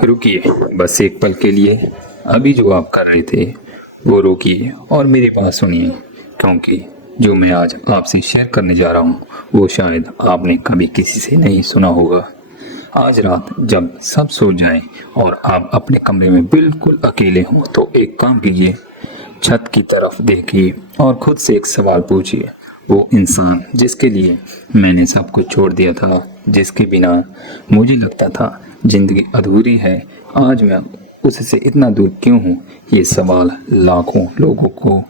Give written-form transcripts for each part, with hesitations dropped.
रुकिए, बस एक पल के लिए। अभी जो आप कर रहे थे वो रोकिए और मेरी बात सुनिए, क्योंकि जो मैं आज आपसे शेयर करने जा रहा हूँ वो शायद आपने कभी किसी से नहीं सुना होगा। आज रात जब सब सो जाएं और आप अपने कमरे में बिल्कुल अकेले हों तो एक काम कीजिए, छत की तरफ देखिए और खुद से एक सवाल पूछिए। वो इंसान जिसके लिए मैंने सब कुछ छोड़ दिया था, जिसके बिना मुझे लगता था जिंदगी अधूरी है, आज मैं उससे इतना दूर क्यों हूँ? ये सवाल लाखों लोगों को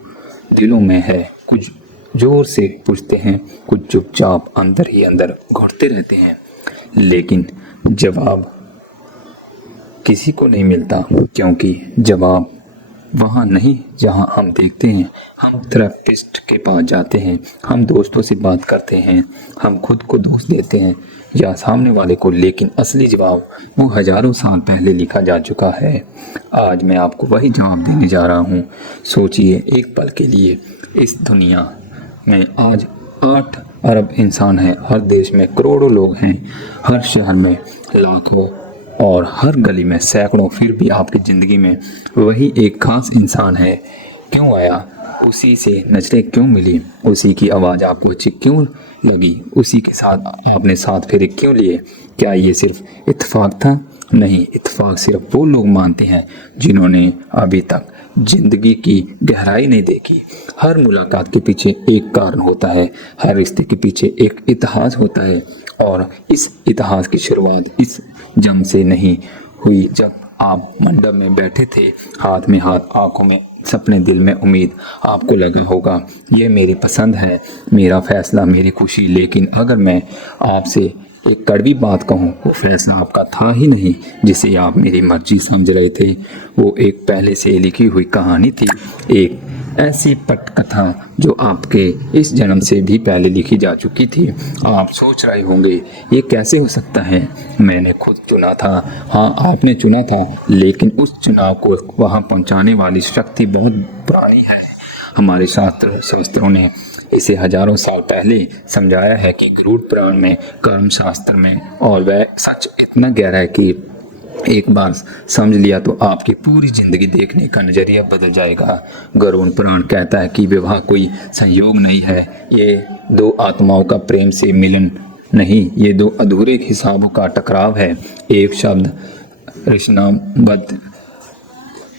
दिलों में है। कुछ जोर से पूछते हैं, कुछ चुपचाप अंदर ही अंदर घुटते रहते हैं, लेकिन जवाब किसी को नहीं मिलता, क्योंकि जवाब वहाँ नहीं जहाँ हम देखते हैं। हम थेरेपिस्ट के पास जाते हैं, हम दोस्तों से बात करते हैं, हम खुद को दोष देते हैं या सामने वाले को, लेकिन असली जवाब वो हजारों साल पहले लिखा जा चुका है। आज मैं आपको वही जवाब देने जा रहा हूँ। सोचिए एक पल के लिए, इस दुनिया में आज 8 अरब इंसान हैं, हर देश में करोड़ों लोग हैं, हर शहर में लाखों और हर गली में सैकड़ों, फिर भी आपकी ज़िंदगी में वही एक खास इंसान है। क्यों आया? उसी से नजरें क्यों मिली? उसी की आवाज़ आपको अच्छी क्यों लगी? उसी के साथ आपने साथ फेरे क्यों लिए? क्या ये सिर्फ इत्तेफाक था? नहीं, इत्तेफाक सिर्फ वो लोग मानते हैं जिन्होंने अभी तक जिंदगी की गहराई नहीं देखी। हर मुलाकात के पीछे एक कारण होता है, हर रिश्ते के पीछे एक इतिहास होता है, और इस इतिहास की शुरुआत इस जंग से नहीं हुई जब आप मंडप में बैठे थे, हाथ में हाथ, आंखों में सपने, दिल में उम्मीद। आपको लगा होगा ये मेरी पसंद है, मेरा फैसला, मेरी खुशी। लेकिन अगर मैं आपसे एक कड़वी बात कहूँ, वो फैसला आपका था ही नहीं जिसे आप मेरी मर्जी समझ रहे थे। वो एक पहले से लिखी हुई कहानी थी, एक ऐसी पटकथा जो आपके इस जन्म से भी पहले लिखी जा चुकी थी। आप सोच रहे होंगे ये कैसे हो सकता है? मैंने खुद चुना था। हाँ, आपने चुना था, लेकिन उस चुनाव को वहाँ पहुँचाने वाली शक्ति बहुत पुरानी है। हमारे शास्त्रों ने इसे हजारों साल पहले समझाया है कि गरुड़ पुराण में, कर्म शास्त्र में, और वह सच इतना गहरा है कि एक बार समझ लिया तो आपकी पूरी जिंदगी देखने का नजरिया बदल जाएगा। गरुड़ पुराण कहता है कि विवाह कोई संयोग नहीं है, ये दो आत्माओं का प्रेम से मिलन नहीं, ये दो अधूरे हिसाबों का टकराव है। एक शब्द रिश्नाबद्ध,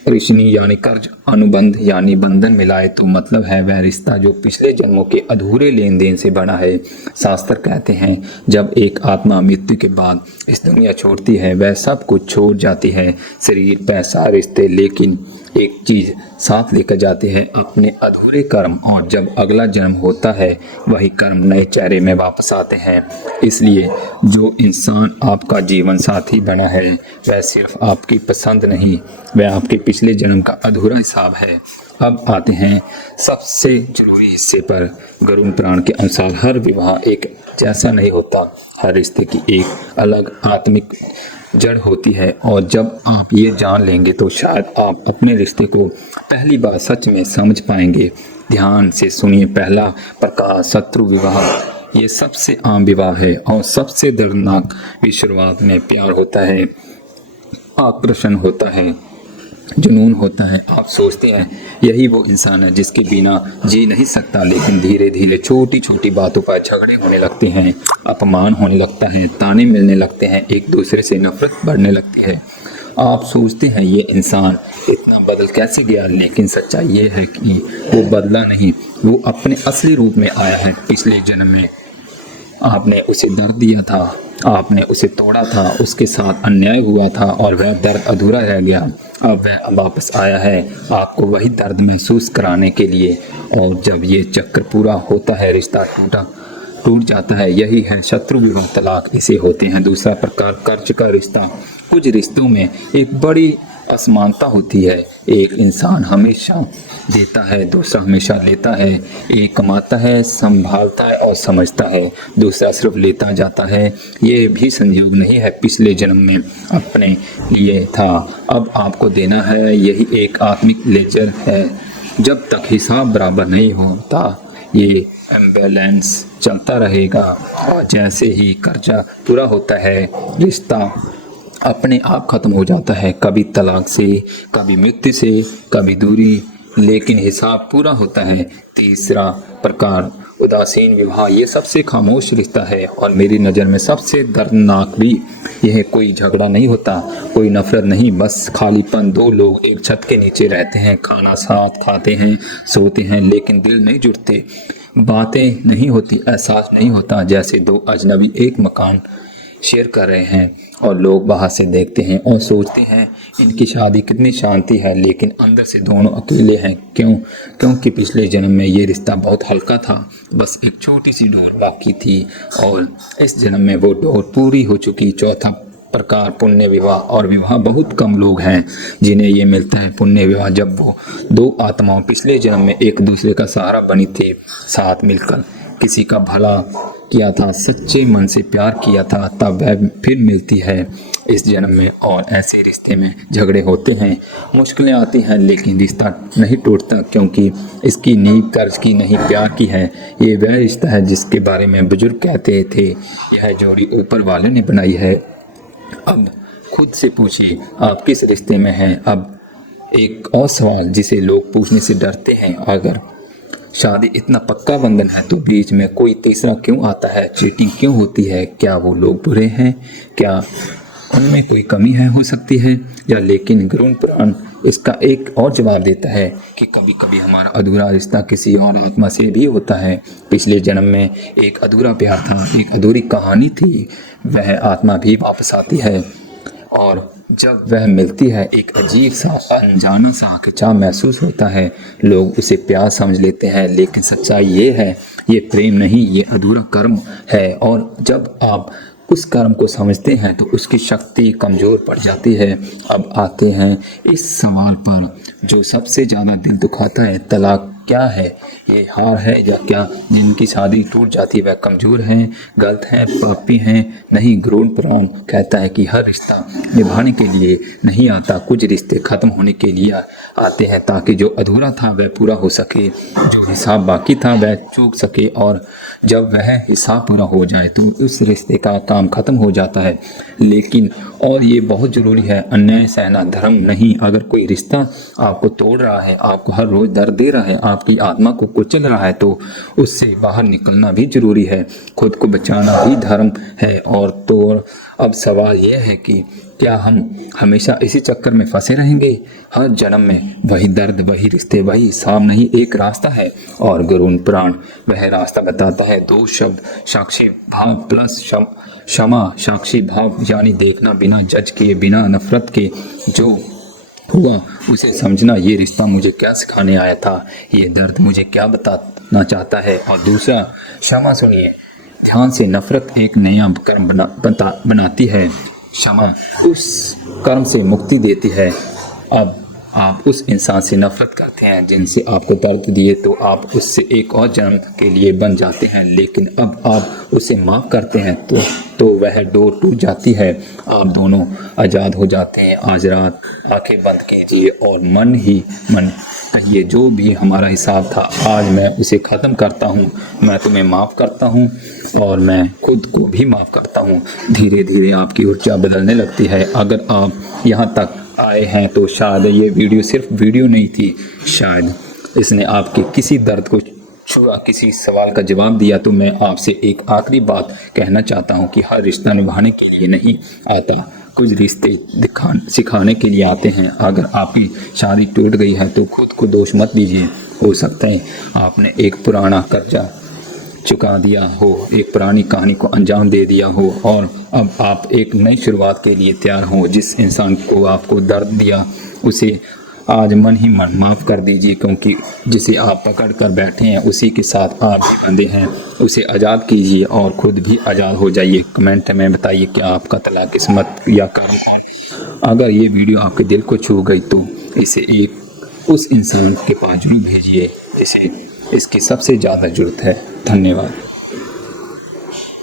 ऋषनि यानी कर्ज, अनुबंध यानी बंधन मिलाए तो मतलब है वह रिश्ता जो पिछले जन्मों के अधूरे लेन देन से बना है। शास्त्र कहते हैं जब एक आत्मा मृत्यु के बाद इस दुनिया छोड़ती है वह सब कुछ छोड़ जाती है, शरीर, पैसा, रिश्ते, लेकिन एक चीज साथ लेकर जाते हैं, अपने अधूरे कर्म। और जब अगला जन्म होता है वही कर्म नए चेहरे में वापस आते हैं। इसलिए जो इंसान आपका जीवन साथी बना है वह सिर्फ आपकी पसंद नहीं, वह आपके पिछले जन्म का अधूरा हिसाब है। अब आते हैं सबसे जरूरी हिस्से पर। गरुड़ पुराण के अनुसार हर विवाह एक जैसा नहीं होता, हर रिश्ते की एक अलग आत्मिक जड़ होती है, और जब आप ये जान लेंगे तो शायद आप अपने रिश्ते को पहली बार सच में समझ पाएंगे। ध्यान से सुनिए। पहला प्रकार, शत्रु विवाह। ये सबसे आम विवाह है और सबसे दर्दनाक भी। शुरुआत में प्यार होता है, आकर्षण होता है, जुनून होता है। आप सोचते हैं यही वो इंसान है जिसके बिना जी नहीं सकता, लेकिन धीरे धीरे छोटी छोटी बातों पर झगड़े होने लगते हैं, अपमान होने लगता है, ताने मिलने लगते हैं, एक दूसरे से नफरत बढ़ने लगती है। आप सोचते हैं ये इंसान इतना बदल कैसे गया, लेकिन सच्चाई ये है कि वो बदला नहीं, वो अपने असली रूप में आया है। पिछले जन्म में आपने उसे दर्द दिया था, आपने उसे तोड़ा था, उसके साथ अन्याय हुआ था और वह दर्द अधूरा रह गया। अब वह वापस आया है आपको वही दर्द महसूस कराने के लिए। और जब ये चक्र पूरा होता है रिश्ता टूट जाता है। यही है शत्रु विवाह, तलाक इसे होते हैं। दूसरा प्रकार, कर्ज का रिश्ता। कुछ रिश्तों में एक बड़ी असमानता होती है, एक इंसान हमेशा देता है, दूसरा हमेशा लेता है। एक कमाता है, संभालता है और समझता है, दूसरा सिर्फ लेता जाता है। ये भी संयोग नहीं है, पिछले जन्म में अपने लिए था, अब आपको देना है। यही एक आत्मिक लेजर है। जब तक हिसाब बराबर नहीं होता ये इम्बैलेंस चलता रहेगा, और जैसे ही कर्जा पूरा होता है रिश्ता अपने आप खत्म हो जाता है, कभी तलाक से, कभी मृत्यु से, कभी दूरी, लेकिन हिसाब पूरा होता है। तीसरा प्रकार उदासीन विवाह, ये सबसे खामोश रिश्ता है और मेरी नज़र में सबसे दर्दनाक भी। यह कोई झगड़ा नहीं होता, कोई नफरत नहीं, बस खालीपन। दो लोग एक छत के नीचे रहते हैं, खाना साथ खाते हैं, सोते हैं, लेकिन दिल नहीं जुड़ते, बातें नहीं होती, एहसास नहीं होता, जैसे दो अजनबी एक मकान शेयर कर रहे हैं और लोग बाहर से देखते हैं और सोचते हैं इनकी शादी कितनी शांति है, लेकिन अंदर से दोनों अकेले हैं। क्यों? क्योंकि पिछले जन्म में ये रिश्ता बहुत हल्का था, बस एक छोटी सी डोर बाकी थी और इस जन्म में वो डोर पूरी हो चुकी। चौथा प्रकार पुण्य विवाह, और विवाह बहुत कम लोग हैं जिन्हें ये मिलता है पुण्य विवाह, जब वो दो आत्माओं पिछले जन्म में एक दूसरे का सहारा बनी थी, साथ मिलकर किसी का भला किया था, सच्चे मन से प्यार किया था, तब वह फिर मिलती है इस जन्म में। और ऐसे रिश्ते में झगड़े होते हैं, मुश्किलें आती हैं, लेकिन रिश्ता नहीं टूटता, क्योंकि इसकी नींव कर्ज की नहीं प्यार की है। ये वह रिश्ता है जिसके बारे में बुजुर्ग कहते थे, यह जोड़ी ऊपर वाले ने बनाई है। अब खुद से पूछिए आप किस रिश्ते में हैं। अब एक और सवाल जिसे लोग पूछने से डरते हैं, अगर शादी इतना पक्का बंधन है तो बीच में कोई तीसरा क्यों आता है? चीटिंग क्यों होती है? क्या वो लोग बुरे हैं? क्या उनमें कोई कमी है, हो सकती है या? लेकिन गरुड़ पुराण इसका एक और जवाब देता है कि कभी कभी हमारा अधूरा रिश्ता किसी और आत्मा से भी होता है। पिछले जन्म में एक अधूरा प्यार था, एक अधूरी कहानी थी, वह आत्मा भी वापस आती है और जब वह मिलती है एक अजीब सा अनजाना सा खिंचाव महसूस होता है। लोग उसे प्यार समझ लेते हैं, लेकिन सच्चाई ये है, ये प्रेम नहीं, ये अधूरा कर्म है। और जब आप उस कर्म को समझते हैं तो उसकी शक्ति कमज़ोर पड़ जाती है। अब आते हैं इस सवाल पर जो सबसे ज़्यादा दिल दुखाता है, तलाक क्या है? ये हार है या क्या? जिनकी शादी टूट जाती है वह कमज़ोर हैं, गलत हैं, पापी हैं? नहीं, गरुड़ पुराण कहता है कि हर रिश्ता निभाने के लिए नहीं आता, कुछ रिश्ते ख़त्म होने के लिए आते हैं ताकि जो अधूरा था वह पूरा हो सके, जो हिसाब बाकी था वह चूक सके, और जब वह हिसाब पूरा हो जाए तो उस रिश्ते का काम ख़त्म हो जाता है। लेकिन और ये बहुत ज़रूरी है, अन्याय सहना धर्म नहीं। अगर कोई रिश्ता आपको तोड़ रहा है, आपको हर रोज़ दर्द दे रहा है, आपकी आत्मा को कुचल रहा है, तो उससे बाहर निकलना भी ज़रूरी है, खुद को बचाना भी धर्म है। और तो अब सवाल यह है कि क्या हम हमेशा इसी चक्कर में फंसे रहेंगे? हर जन्म में वही दर्द, वही रिश्ते, वही हिसाब? नहीं, एक रास्ता है और गरुड़ पुराण वह रास्ता बताता है। दो शब्द, साक्षी भाव प्लस क्षमा। साक्षी भाव यानी देखना बिना जज किए, बिना नफरत के, जो हुआ उसे समझना, ये रिश्ता मुझे क्या सिखाने आया था, ये दर्द मुझे क्या बताना चाहता है। और दूसरा क्षमा, सुनिए ध्यान से, नफरत एक नया कर्म बनाती है, क्षमा उस कर्म से मुक्ति देती है। अब आप उस इंसान से नफरत करते हैं जिनसे आपको दर्द दिए, तो आप उससे एक और जन्म के लिए बन जाते हैं, लेकिन अब आप उसे माफ़ करते हैं तो वह डोर टूट जाती है, आप दोनों आज़ाद हो जाते हैं। आज रात आंखें बंद कीजिए और मन ही मन कहिए, जो भी हमारा हिसाब था आज मैं उसे ख़त्म करता हूँ, मैं तुम्हें माफ़ करता हूँ और मैं खुद को भी माफ़ करता हूँ। धीरे धीरे आपकी ऊर्जा बदलने लगती है। अगर आप यहाँ तक आए हैं तो शायद ये वीडियो सिर्फ वीडियो नहीं थी, शायद इसने आपके किसी दर्द को छुआ, किसी सवाल का जवाब दिया। तो मैं आपसे एक आखिरी बात कहना चाहता हूँ कि हर रिश्ता निभाने के लिए नहीं आता, कुछ रिश्ते सिखाने के लिए आते हैं। अगर आपकी शादी टूट गई है तो खुद को दोष मत दीजिए, हो सकता है आपने एक पुराना कर्जा चुका दिया हो, एक पुरानी कहानी को अंजाम दे दिया हो और अब आप एक नई शुरुआत के लिए तैयार हो। जिस इंसान को आपको दर्द दिया उसे आज मन ही मन माफ़ कर दीजिए, क्योंकि जिसे आप पकड़ कर बैठे हैं उसी के साथ आप भी बंधे हैं। उसे आज़ाद कीजिए और खुद भी आज़ाद हो जाइए। कमेंट में बताइए कि आपका तलाक किस्मत या कर्म है। अगर ये वीडियो आपके दिल को छू गई तो इसे एक उस इंसान के पास जरूर भेजिए जिसे इसकी सबसे ज़्यादा ज़रूरत है। धन्यवाद।